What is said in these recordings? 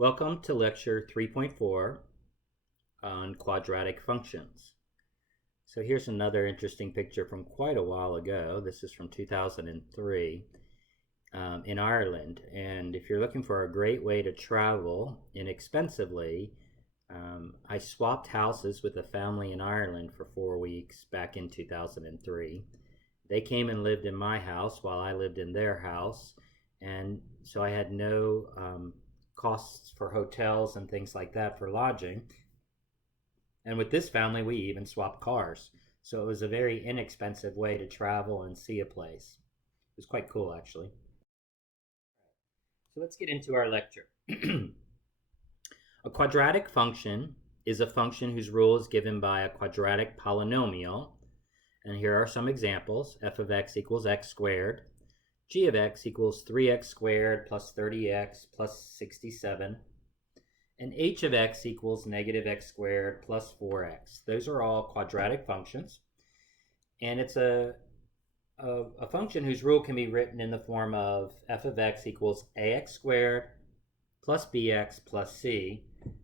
Welcome to lecture 3.4 on quadratic functions. So here's another interesting picture from quite a while ago. This is from 2003 in Ireland. And if you're looking for a great way to travel inexpensively, I swapped houses with a family in Ireland for 4 weeks back in 2003. They came and lived in my house while I lived in their house. And so I had no costs for hotels and things like that for lodging. And with this family, we even swapped cars. So it was a very inexpensive way to travel and see a place. It was quite cool, actually. So let's get into our lecture. A quadratic function is a function whose rule is given by a quadratic polynomial. And here are some examples. F of x equals x squared. G of x equals 3x squared plus 30x plus 67. And h of x equals negative x squared plus 4x. Those are all quadratic functions. And it's a function whose rule can be written in the form of f of x equals ax squared plus bx plus c,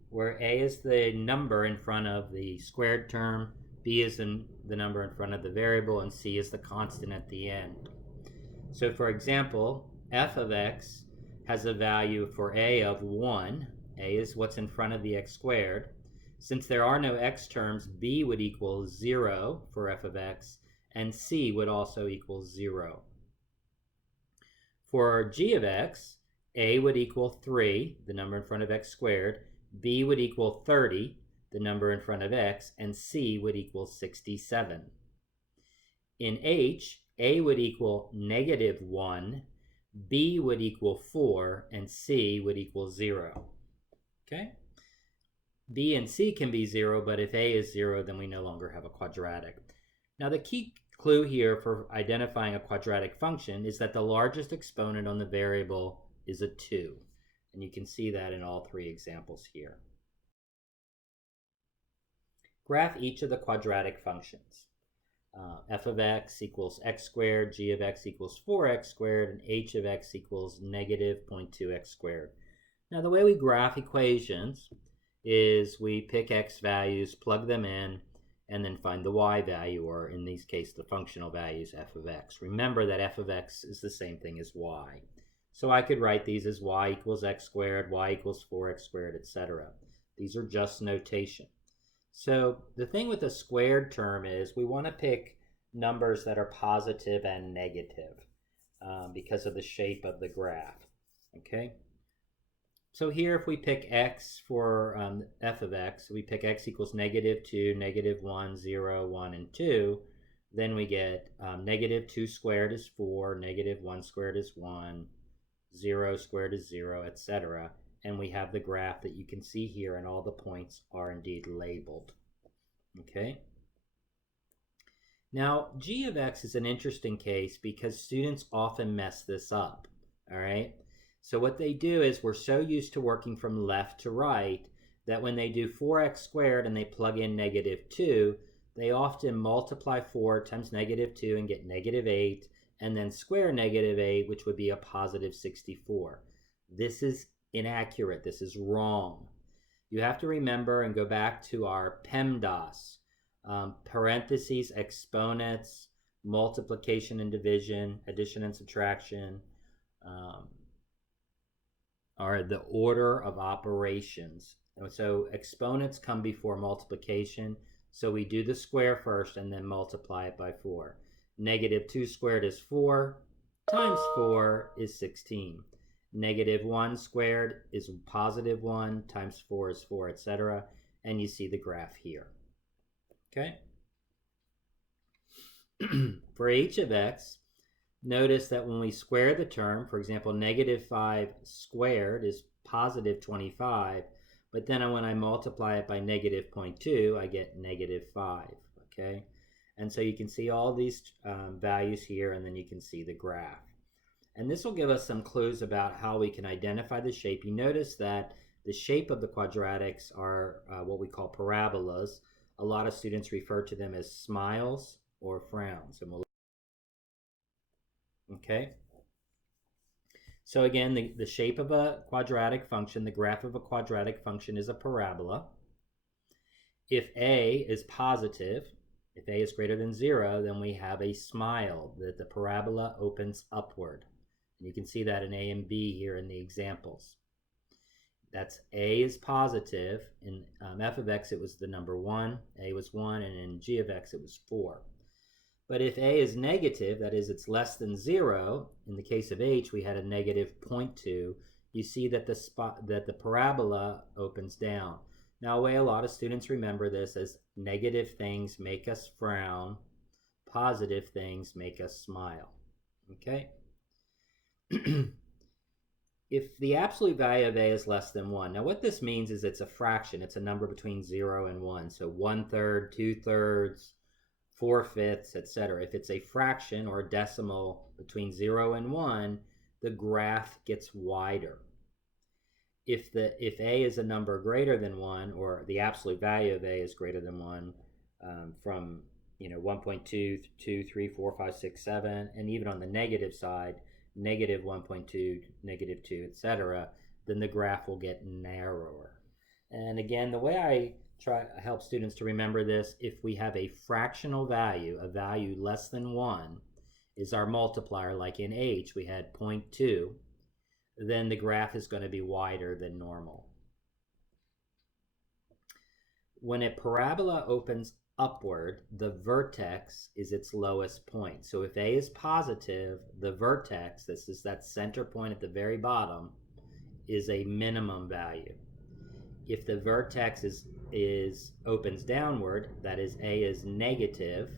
where a is the number in front of the squared term, b is the number in front of the variable, and c is the constant at the end. So for example, f of x has a value for a of 1. A is what's in front of the x squared. Since there are no x terms, b would equal 0 for f of x, and c would also equal 0. For g of x, a would equal 3, the number in front of x squared, b would equal 30, the number in front of x, and c would equal 67. In h, a would equal negative 1, b would equal 4, and c would equal 0. Okay? B and c can be 0, but if a is 0, then we no longer have a quadratic. Now the key clue here for identifying a quadratic function is that the largest exponent on the variable is a 2. And you can see that in all three examples here. Graph each of the quadratic functions. F of x equals x squared, g of x equals 4x squared, and h of x equals negative 0.2x squared. Now the way we graph equations is we pick x values, plug them in, and then find the y value, or in this case the functional values f of x. Remember that f of x is the same thing as y. So I could write these as y equals x squared, y equals 4x squared, etc. These are just notation. So the thing with a squared term is we want to pick numbers that are positive and negative because of the shape of the graph. Okay. So here if we pick x for f of x, we pick x equals negative 2, negative 1, 0, 1, and 2. Then we get negative 2 squared is 4, negative 1 squared is 1, 0 squared is 0, etc. And we have the graph that you can see here, and all the points are indeed labeled. Okay. Now, g of x is an interesting case because students often mess this up. All right. So what they do is we're so used to working from left to right that when they do 4x squared and they plug in negative 2, they often multiply 4 times negative 2 and get negative 8, and then square negative 8, which would be a positive 64. This is inaccurate. This is wrong. You have to remember and go back to our PEMDAS, parentheses, exponents, multiplication and division, addition and subtraction, are the order of operations. So exponents come before multiplication, so we do the square first and then multiply it by 4. Negative 2 squared is 4, times 4 is 16. Negative 1 squared is positive 1, times 4 is 4, etc. And you see the graph here. Okay? For h of x, notice that when we square the term, for example, negative 5 squared is positive 25, but then when I multiply it by negative 0.2, I get negative 5, okay? And so you can see all these values here, and then you can see the graph. And this will give us some clues about how we can identify the shape. You notice that the shape of the quadratics are what we call parabolas. A lot of students refer to them as smiles or frowns. And okay. So again, the shape of a quadratic function, the graph of a quadratic function is a parabola. If a is positive, if a is greater than 0, then we have a smile, that the parabola opens upward. And you can see that in A and B here in the examples. That's a is positive. In f of x, it was the number 1. A was 1, and in g of x, it was 4. But if a is negative, that is, it's less than 0, in the case of h, we had a negative 0.2, you see that the parabola opens down. Now, a way a lot of students remember this as negative things make us frown, positive things make us smile. Okay? If the absolute value of a is less than 1, now what this means is it's a fraction. It's a number between 0 and 1. So 1/3, 2/3, 4/5, etc. If it's a fraction or a decimal between 0 and 1, the graph gets wider. If a is a number greater than 1, or the absolute value of a is greater than 1, from 1.2, 2, 3, 4, 5, 6, 7, and even on the negative side, negative 1.2, negative 2, etc., then the graph will get narrower. And again, the way I try to help students to remember this, if we have a fractional value, a value less than 1 is our multiplier, like in h we had 0.2, then the graph is going to be wider than normal. When a parabola opens upward, the vertex is its lowest point. So if a is positive, the vertex, this is that center point at the very bottom, is a minimum value. If the vertex opens downward, that is, a is negative,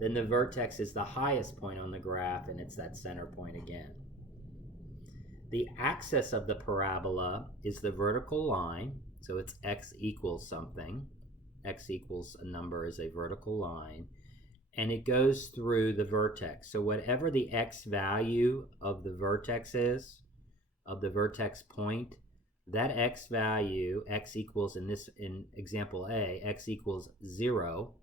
then the vertex is the highest point on the graph, and it's that center point again. The axis of the parabola is the vertical line, so it's x equals something. X equals a number is a vertical line, and it goes through the vertex. So whatever the x value of the vertex is, of the vertex point, that x value, x equals, in example A, x equals 0,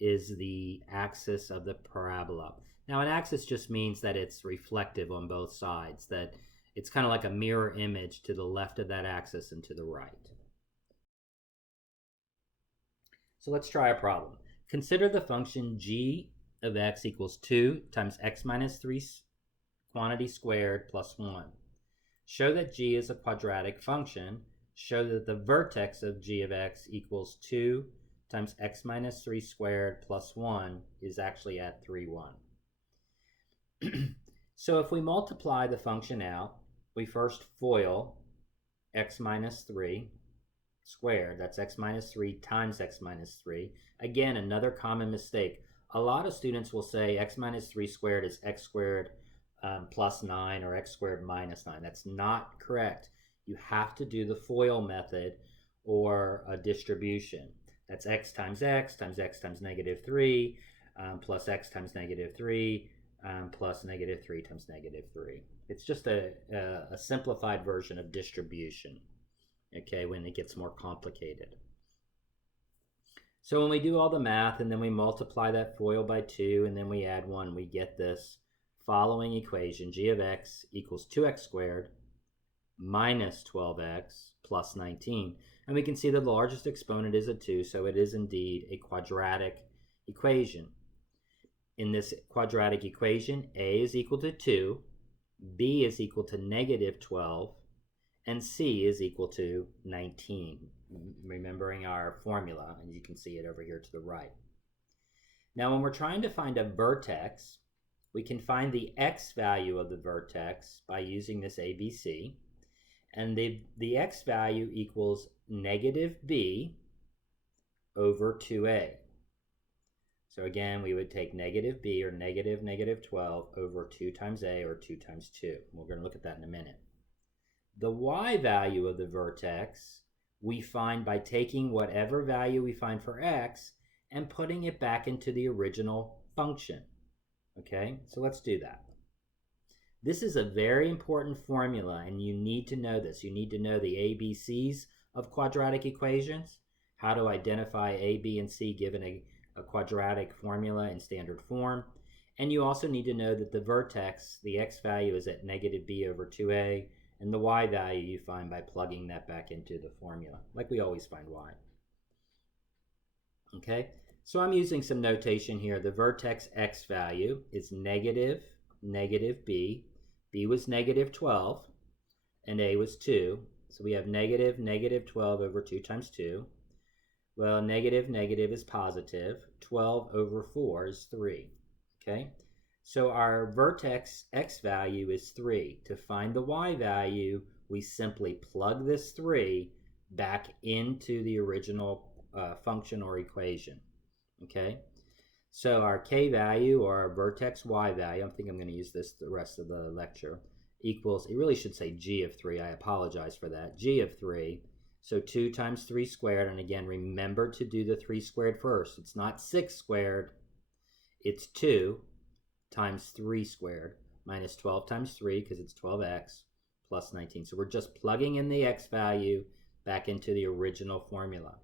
is the axis of the parabola. Now, an axis just means that it's reflective on both sides, that it's kind of like a mirror image to the left of that axis and to the right. So let's try a problem. Consider the function g of x equals 2 times x minus 3 quantity squared plus 1. Show that g is a quadratic function. Show that the vertex of g of x equals 2 times x minus 3 squared plus 1 is actually at 3, 1. So if we multiply the function out, we first FOIL x minus 3 squared. That's x minus 3 times x minus 3. Again, another common mistake. A lot of students will say x minus 3 squared is x squared plus 9, or x squared minus 9. That's not correct. You have to do the FOIL method, or a distribution. That's x times x times negative 3 plus x times negative 3 plus negative 3 times negative 3. It's just a simplified version of distribution, okay, when it gets more complicated. So when we do all the math and then we multiply that FOIL by 2 and then we add 1, we get this following equation: g of x equals 2x squared minus 12x plus 19. And we can see the largest exponent is a 2, so it is indeed a quadratic equation. In this quadratic equation, a is equal to 2, b is equal to negative 12, and c is equal to 19, remembering our formula, and you can see it over here to the right. Now, when we're trying to find a vertex, we can find the x value of the vertex by using this ABC, and the x value equals negative b over 2a. So again, we would take negative b, or negative 12, over 2 times a, or 2 times 2. We're going to look at that in a minute. The y value of the vertex we find by taking whatever value we find for x and putting it back into the original function. Okay, so let's do that. This is a very important formula, and you need to know this. You need to know the ABCs of quadratic equations, how to identify a, b, and c given a quadratic formula in standard form, And you also need to know that the vertex, the x value, is at negative b over 2a, and the y value you find by plugging that back into the formula, like we always find y. Okay, so I'm using some notation here. The vertex x value is negative b. B was negative 12, and a was 2. So we have negative 12 over 2 times 2. Well, negative is positive. 12 over 4 is 3. Okay, so our vertex x value is 3. To find the y value, we simply plug this 3 back into the original function or equation. Okay, so our k value, or our vertex y value, I think I'm going to use this the rest of the lecture, equals, it really should say g of 3, I apologize for that, g of 3. So 2 times 3 squared, and again, remember to do the 3 squared first. It's not 6 squared, it's 2 times 3 squared, minus 12 times 3, because it's 12x, plus 19. So we're just plugging in the x value back into the original formula,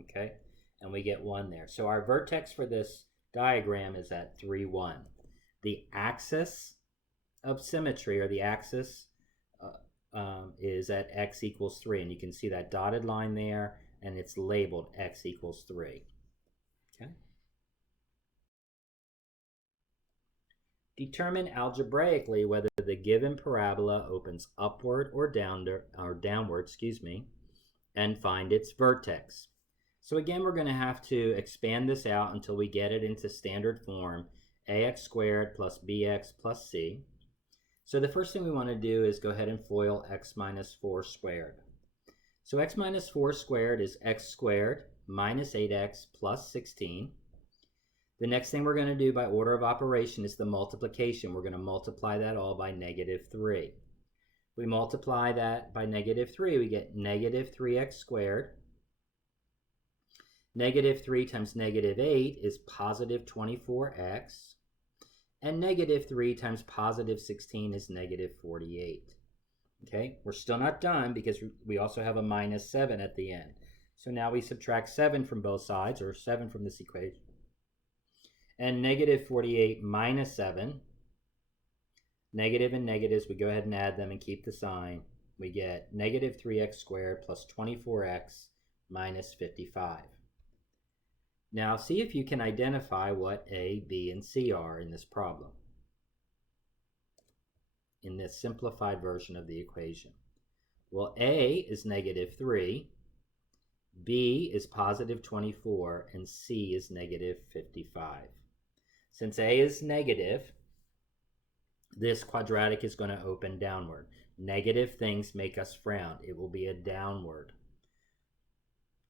okay? And we get 1 there. So our vertex for this diagram is at 3, 1. The axis of symmetry, or the axis, is at x equals 3. And you can see that dotted line there, and it's labeled x equals 3. Okay. Determine algebraically whether the given parabola opens upward or downward, and find its vertex. So again, we're going to have to expand this out until we get it into standard form, ax squared plus bx plus c. So the first thing we want to do is go ahead and FOIL x minus 4 squared. So x minus 4 squared is x squared minus 8x plus 16. The next thing we're going to do by order of operation is the multiplication. We're going to multiply that all by negative 3. We multiply that by negative 3, we get negative 3x squared. Negative 3 times negative 8 is positive 24x. And negative 3 times positive 16 is negative 48. Okay, we're still not done because we also have a minus 7 at the end. So now we subtract 7 from both sides, or 7 from this equation. And negative 48 minus 7, negative and negatives, we go ahead and add them and keep the sign. We get negative 3x squared plus 24x minus 55. Now see if you can identify what a, b, and c are in this problem, in this simplified version of the equation. Well, a is negative 3, b is positive 24, and c is negative 55. Since a is negative, this quadratic is going to open downward. Negative things make us frown. It will be a downward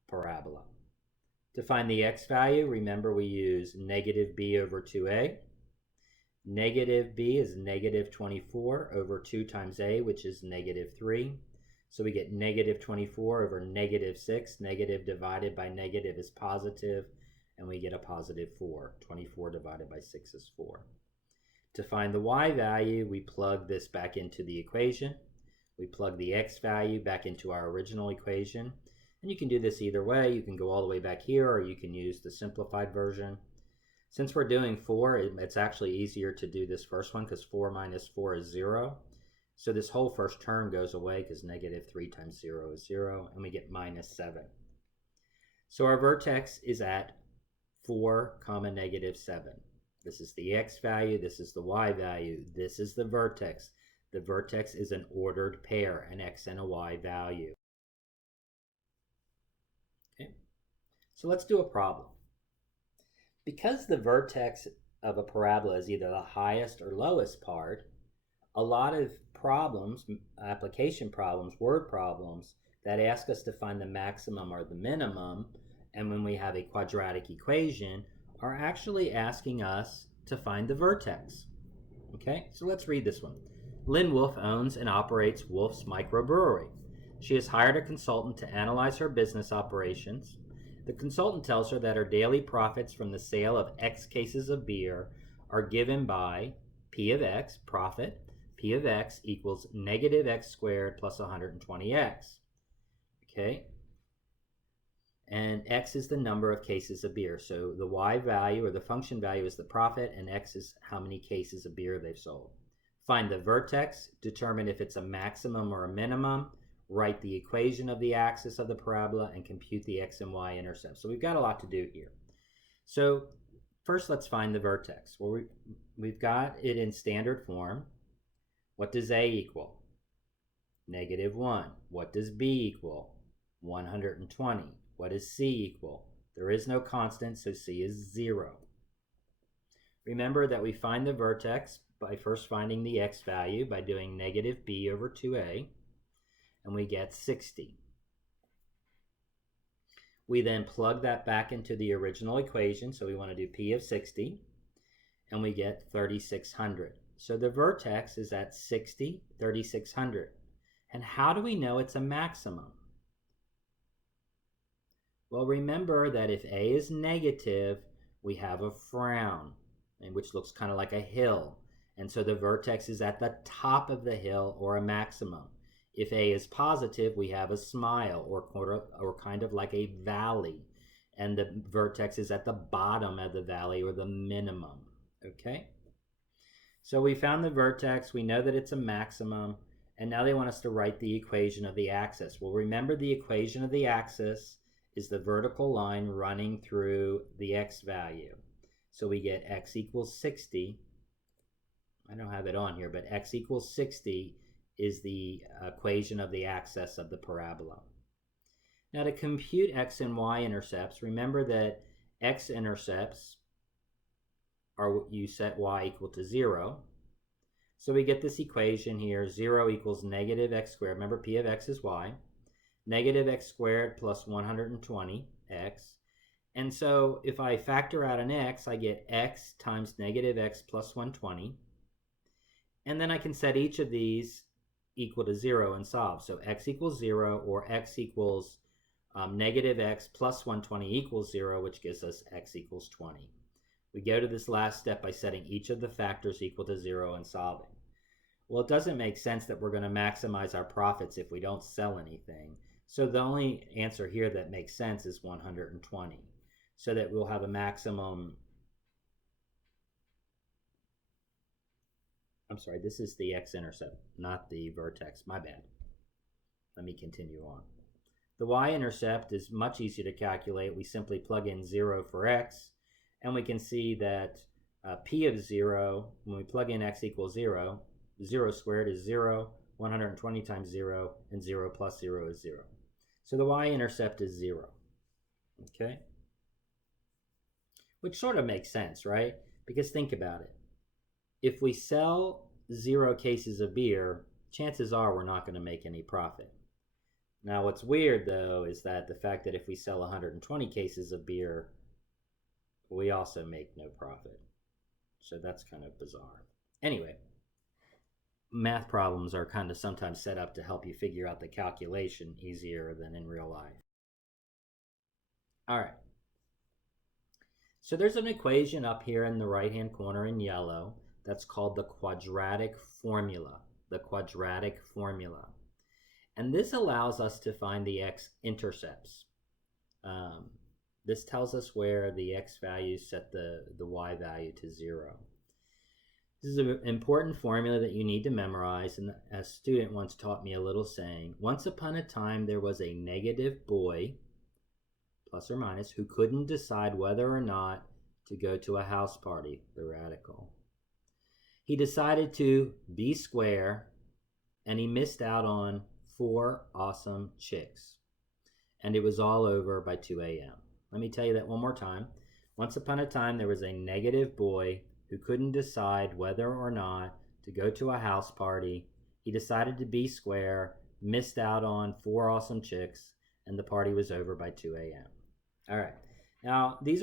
parabola. To find the x value, remember we use negative b over 2a. Negative b is negative 24 over 2 times a, which is negative 3. So we get negative 24 over negative 6. Negative divided by negative is positive, and we get a positive 4. 24 divided by 6 is 4. To find the y value, we plug this back into the equation. We plug the x value back into our original equation. And you can do this either way. You can go all the way back here, or you can use the simplified version. Since we're doing 4, it's actually easier to do this first one because 4 minus 4 is 0. So this whole first term goes away because negative 3 times 0 is 0, and we get minus 7. So our vertex is at 4, negative 7. This is the x value, this is the y value, this is the vertex. The vertex is an ordered pair, an x and a y value. Okay, so let's do a problem. Because the vertex of a parabola is either the highest or lowest part, a lot of problems, application problems, word problems, that ask us to find the maximum or the minimum, and when we have a quadratic equation, are actually asking us to find the vertex. Okay, so let's read this one. Lynn Wolf owns and operates Wolf's Microbrewery. She has hired a consultant to analyze her business operations. The consultant tells her that her daily profits from the sale of X cases of beer are given by P of X, profit, P of X equals negative X squared plus 120X. Okay. and X is the number of cases of beer. So the Y value or the function value is the profit, and X is how many cases of beer they've sold. Find the vertex, determine if it's a maximum or a minimum, write the equation of the axis of the parabola, and compute the X and Y intercepts. So we've got a lot to do here. So first, let's find the vertex. Well, we've got it in standard form. What does A equal? -1. What does B equal? 120. What does C equal? There is no constant, so C is 0. Remember that we find the vertex by first finding the X value by doing -B over 2A, and we get 60. We then plug that back into the original equation, so we want to do P of 60, and we get 3600. So the vertex is at 60, 3600. And how do we know it's a maximum? Well, remember that if A is negative, we have a frown, which looks kind of like a hill. And so the vertex is at the top of the hill, or a maximum. If A is positive, we have a smile, or kind of like a valley. And the vertex is at the bottom of the valley, or the minimum. Okay? So we found the vertex. We know that it's a maximum. And now they want us to write the equation of the axis. Well, remember the equation of the axis is the vertical line running through the X value. So we get X equals 60. I don't have it on here, but X equals 60 is the equation of the axis of the parabola. Now to compute X and Y intercepts, remember that X intercepts are, you set Y equal to 0. So we get this equation here, 0 equals -x squared. Remember, P of X is Y. -x squared plus 120x. And so if I factor out an x, I get x times -x plus 120. And then I can set each of these equal to 0 and solve. So x equals 0, or x equals -x plus 120 equals 0, which gives us x equals 20. We go to this last step by setting each of the factors equal to 0 and solving. Well, it doesn't make sense that we're going to maximize our profits if we don't sell anything. So the only answer here that makes sense is 120. So that we'll have a maximum. I'm sorry, this is the x-intercept, not the vertex. My bad. Let me continue on. The y-intercept is much easier to calculate. We simply plug in 0 for x, and we can see that P of 0, when we plug in x equals 0, 0 squared is 0, 120 times 0, and 0 plus 0 is 0. So the y-intercept is 0, okay? Which sort of makes sense, right? Because think about it. If we sell 0 cases of beer, chances are we're not going to make any profit. Now what's weird, though, is that the fact that if we sell 120 cases of beer, we also make no profit. So that's kind of bizarre. Anyway, math problems are kind of sometimes set up to help you figure out the calculation easier than in real life. All right. So there's an equation up here in the right-hand corner in yellow that's called the quadratic formula. The quadratic formula. And this allows us to find the x-intercepts. This tells us where the x values set the y value to 0. This is an important formula that you need to memorize, and a student once taught me a little saying, once upon a time there was a negative boy, plus or minus, who couldn't decide whether or not to go to a house party, the radical. He decided to be square, and he missed out on 4 awesome chicks. And it was all over by 2 a.m. Let me tell you that one more time. Once upon a time, there was a negative boy who couldn't decide whether or not to go to a house party. He decided to be square, missed out on 4 awesome chicks, and the party was over by 2 a.m. All right. Now, this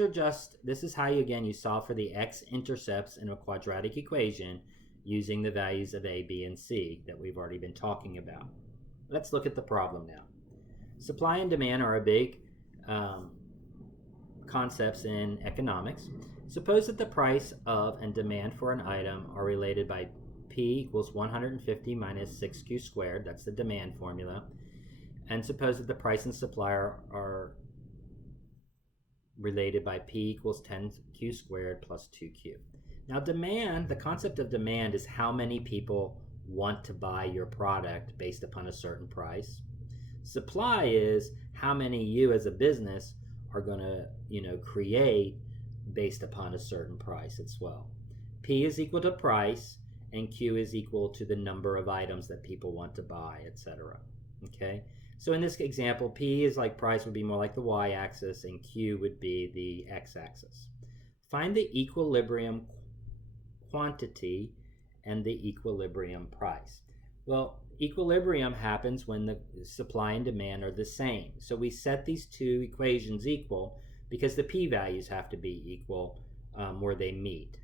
is how you solve for the x-intercepts in a quadratic equation using the values of a, b, and c that we've already been talking about. Let's look at the problem now. Supply and demand are a big concepts in economics. Suppose that the price of and demand for an item are related by P equals 150 minus 6Q squared. That's the demand formula. And suppose that the price and supply are related by P equals 10Q squared plus 2Q. Now demand, the concept of demand is how many people want to buy your product based upon a certain price. Supply is how many you as a business are going to, create based upon a certain price as well. P is equal to price, and Q is equal to the number of items that people want to buy, etc. Okay? So in this example, P is like price would be more like the y-axis, and Q would be the x-axis. Find the equilibrium quantity and the equilibrium price. Well, equilibrium happens when the supply and demand are the same. So we set these two equations equal because the p-values have to be equal where they meet.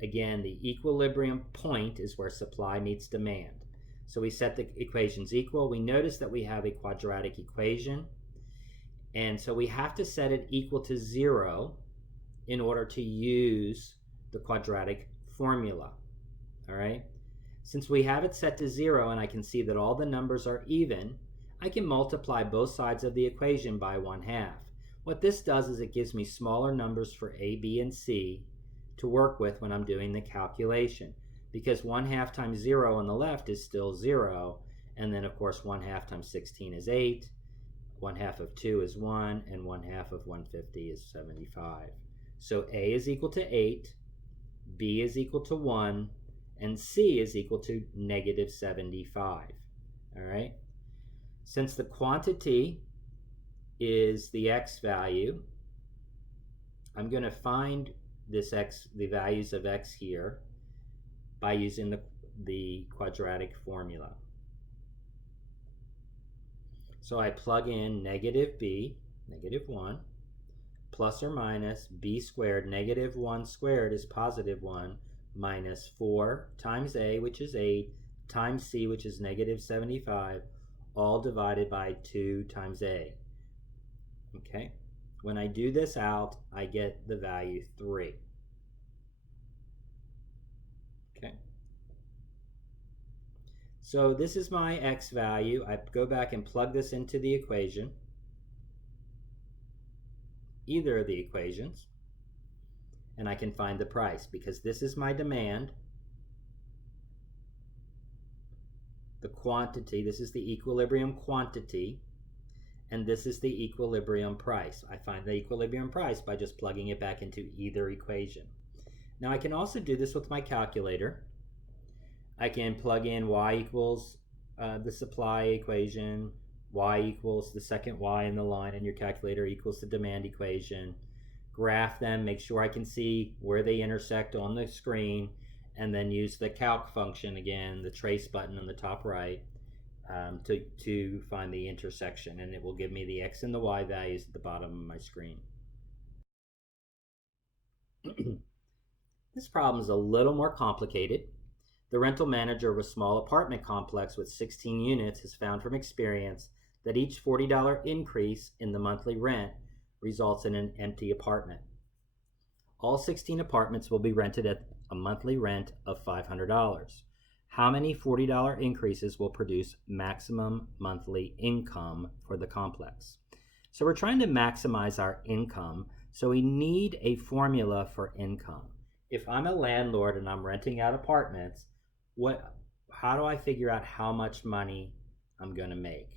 Again, the equilibrium point is where supply meets demand. So we set the equations equal. We notice that we have a quadratic equation, and so we have to set it equal to 0 in order to use the quadratic formula. All right? Since we have it set to 0 and I can see that all the numbers are even, I can multiply both sides of the equation by 1/2. What this does is it gives me smaller numbers for A, B, and C to work with when I'm doing the calculation, because 1/2 times 0 on the left is still 0, and then of course 1/2 times 16 is 8, 1/2 of 2 is 1, and 1/2 of 150 is 75. So A is equal to 8, B is equal to 1, and C is equal to negative 75. All right? Since the quantity is the x value, I'm going to find this x, the values of x here, by using the quadratic formula. So I plug in negative b, negative 1, plus or minus b squared, negative 1 squared is positive 1, minus 4 times a, which is 8, times c, which is negative 75, all divided by 2 times a. Okay? When I do this out, I get the value 3. Okay? So this is my x value. I go back and plug this into the equation, either of the equations, and I can find the price, because this is my demand, the quantity, this is the equilibrium quantity, and this is the equilibrium price. I find the equilibrium price by just plugging it back into either equation. Now I can also do this with my calculator. I can plug in y equals the supply equation, y equals the second y in the line in your calculator equals the demand equation, graph them, make sure I can see where they intersect on the screen, and then use the calc function again, the trace button on the top right, to find the intersection, and it will give me the x and the y values at the bottom of my screen. This problem is a little more complicated. The rental manager of a small apartment complex with 16 units has found from experience that each $40 increase in the monthly rent results in an empty apartment. All 16 apartments will be rented at a monthly rent of $500. How many $40 increases will produce maximum monthly income for the complex? So we're trying to maximize our income, so we need a formula for income. If I'm a landlord and I'm renting out apartments, how do I figure out how much money I'm going to make?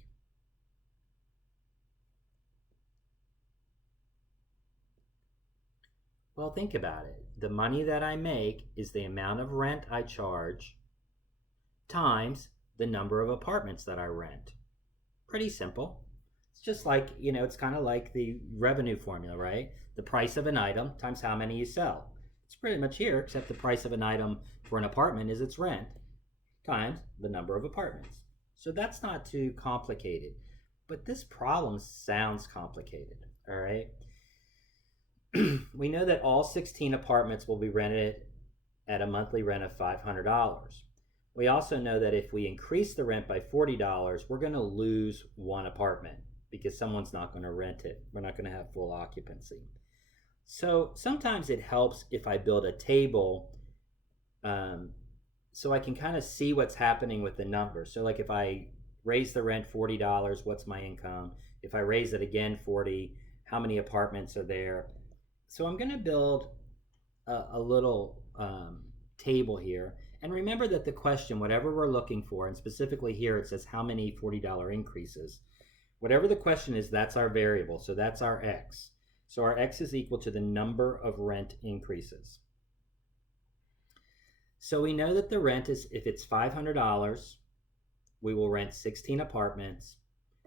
Well, think about it. The money that I make is the amount of rent I charge times the number of apartments that I rent. Pretty simple. It's just like, it's kind of like the revenue formula, right? The price of an item times how many you sell. It's pretty much here, except the price of an item for an apartment is its rent times the number of apartments. So that's not too complicated. But this problem sounds complicated, all right? We know that all 16 apartments will be rented at a monthly rent of $500. We also know that if we increase the rent by $40, we're going to lose one apartment because someone's not going to rent it. We're not going to have full occupancy. So sometimes it helps if I build a table so I can kind of see what's happening with the numbers. So like if I raise the rent $40, what's my income? If I raise it again 40, how many apartments are there. So I'm going to build a little table here. And remember that the question, whatever we're looking for, and specifically here it says how many $40 increases. Whatever the question is, that's our variable. So that's our x. So our x is equal to the number of rent increases. So we know that the rent is, if it's $500, we will rent 16 apartments.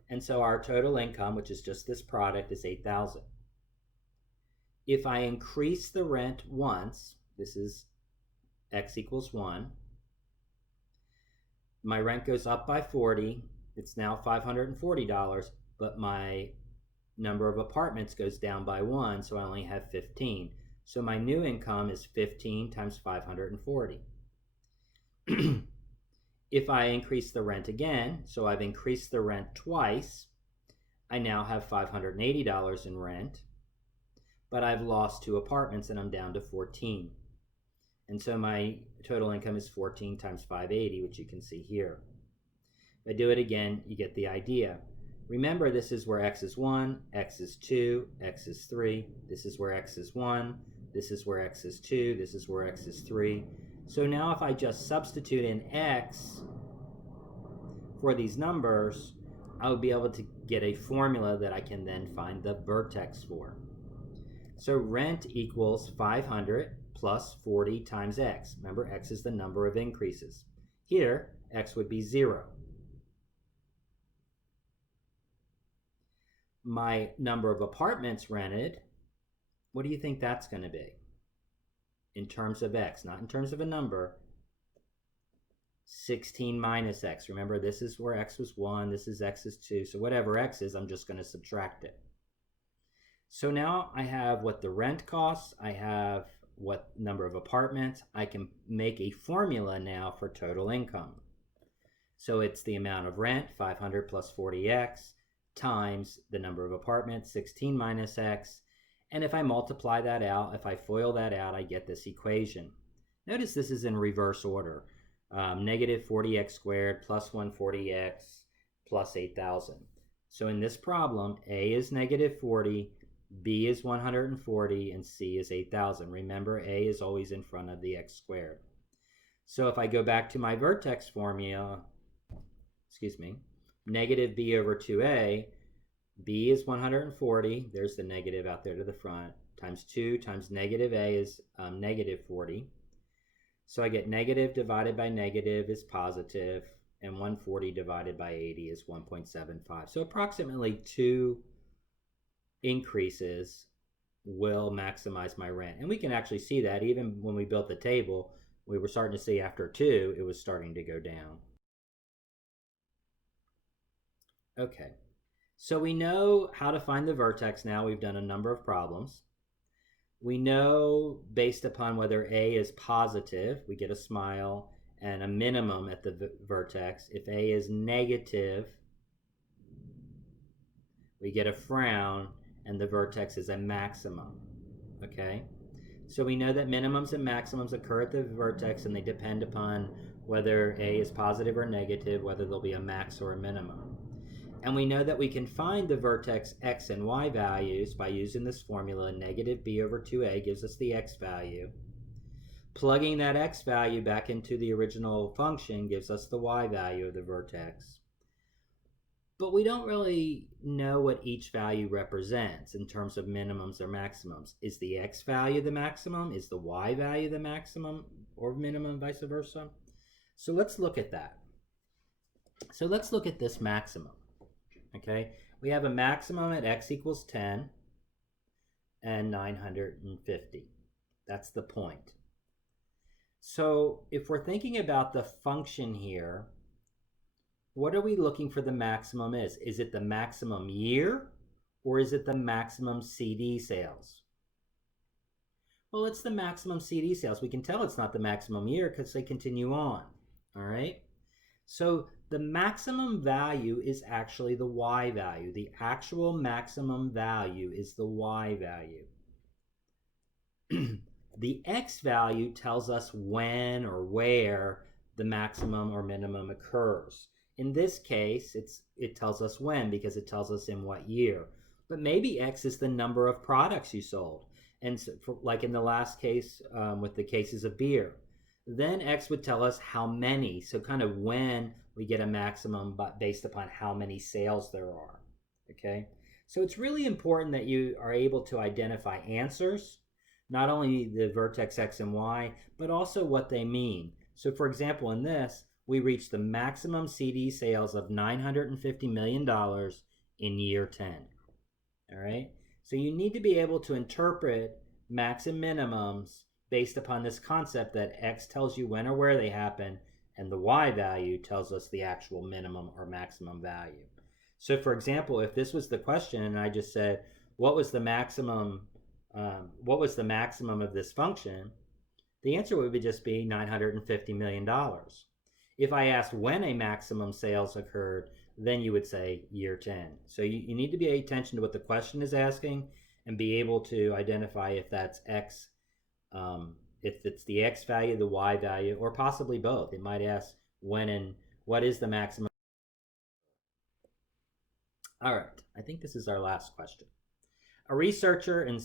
And so our total income, which is just this product, is $8,000. If I increase the rent once, this is x equals 1, my rent goes up by 40. It's now $540, but my number of apartments goes down by 1, so I only have 15. So my new income is 15 times 540. If I increase the rent again, so I've increased the rent twice, I now have $580 in rent, but I've lost 2 apartments and I'm down to 14. And so my total income is 14 times 580, which you can see here. If I do it again, you get the idea. Remember, this is where x is 1, x is 2, x is 3. This is where x is 1, this is where x is 2, this is where x is 3. So now if I just substitute in x for these numbers, I would be able to get a formula that I can then find the vertex for. So rent equals 500 plus 40 times x. Remember, x is the number of increases. Here, x would be 0. My number of apartments rented, what do you think that's going to be? In terms of x, not in terms of a number. 16 minus x. Remember, this is where x was 1, this is x is 2. So whatever x is, I'm just going to subtract it. So now I have what the rent costs, I have what number of apartments. I can make a formula now for total income. So it's the amount of rent, 500 plus 40x, times the number of apartments, 16 minus x. And if I multiply that out, if I FOIL that out, I get this equation. Notice this is in reverse order. Negative 40x squared plus 140x plus 8,000. So in this problem, A is negative 40, B is 140, and C is 8,000. Remember, A is always in front of the x squared. So if I go back to my vertex formula, negative B over 2A, B is 140, there's the negative out there to the front, times 2 times negative A is negative 40. So I get negative divided by negative is positive, and 140 divided by 80 is 1.75. So approximately 2 increases will maximize my rent. And we can actually see that even when we built the table, we were starting to see after 2, it was starting to go down. Okay, so we know how to find the vertex now. We've done a number of problems. We know based upon whether A is positive, we get a smile and a minimum at the vertex. If A is negative, we get a frown and the vertex is a maximum. Okay, so we know that minimums and maximums occur at the vertex and they depend upon whether A is positive or negative, whether there'll be a max or a minimum. And we know that we can find the vertex x and y values by using this formula. Negative b over 2a gives us the x value. Plugging that x value back into the original function gives us the y value of the vertex. But we don't really know what each value represents in terms of minimums or maximums. Is the x value the maximum? Is the y value the maximum or minimum, vice versa? So let's look at that. So let's look at this maximum. Okay, we have a maximum at x equals 10 and 950. That's the point. So if we're thinking about the function here, what are we looking for the maximum is? Is it the maximum year or is it the maximum CD sales? Well, it's the maximum CD sales. We can tell it's not the maximum year because they continue on, all right? So the maximum value is actually the y value. The actual maximum value is the y value. The x value tells us when or where the maximum or minimum occurs. In this case, it tells us when because it tells us in what year. But maybe X is the number of products you sold. And so like in the last case with the cases of beer, then X would tell us how many. So kind of when we get a maximum, but based upon how many sales there are. Okay. So it's really important that you are able to identify answers, not only the vertex X and Y, but also what they mean. So for example, in this, we reached the maximum CD sales of $950 million in year 10. All right. So you need to be able to interpret max and minimums based upon this concept that X tells you when or where they happen, and the Y value tells us the actual minimum or maximum value. So for example, if this was the question and I just said, what was the maximum of this function? The answer would just be $950 million. If I asked when a maximum sales occurred, then you would say year 10. So you need to pay attention to what the question is asking and be able to identify if that's X, if it's the X value, the Y value, or possibly both. It might ask when and what is the maximum. All right, I think this is our last question. A researcher in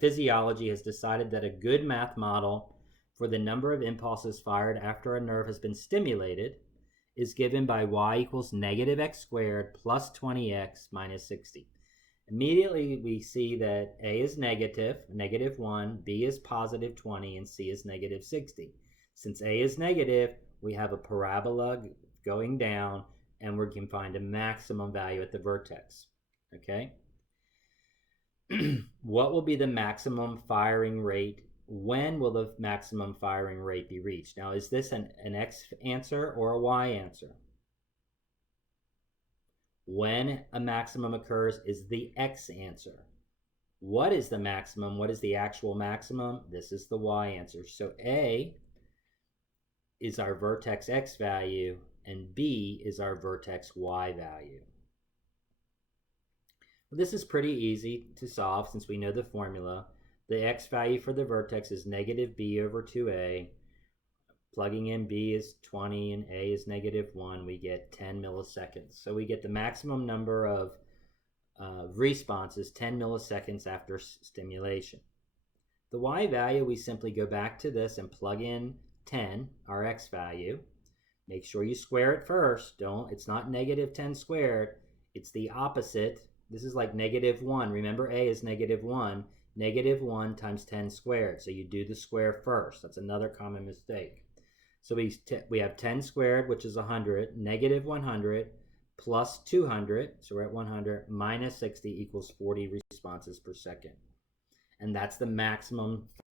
physiology has decided that a good math model for the number of impulses fired after a nerve has been stimulated is given by y equals negative x squared plus 20x minus 60. Immediately we see that A is negative, negative 1, B is positive 20, and C is negative 60. Since A is negative, we have a parabola going down, and we can find a maximum value at the vertex. Okay? What will be the maximum firing rate? When will the maximum firing rate be reached? Now, is this an X answer or a Y answer? When a maximum occurs is the X answer. What is the maximum? What is the actual maximum? This is the Y answer. So A is our vertex X value, and B is our vertex Y value. Well, this is pretty easy to solve since we know the formula. The X value for the vertex is negative B over 2A. Plugging in B is 20 and A is negative 1, we get 10 milliseconds. So we get the maximum number of responses 10 milliseconds after stimulation. The Y value, we simply go back to this and plug in 10, our X value. Make sure you square it first. It's not negative 10 squared. It's the opposite. This is like negative 1. Remember, A is negative 1. Negative 1 times 10 squared. So you do the square first. That's another common mistake. So we have 10 squared, which is 100, negative 100, plus 200, so we're at 100, minus 60 equals 40 responses per second. And that's the maximum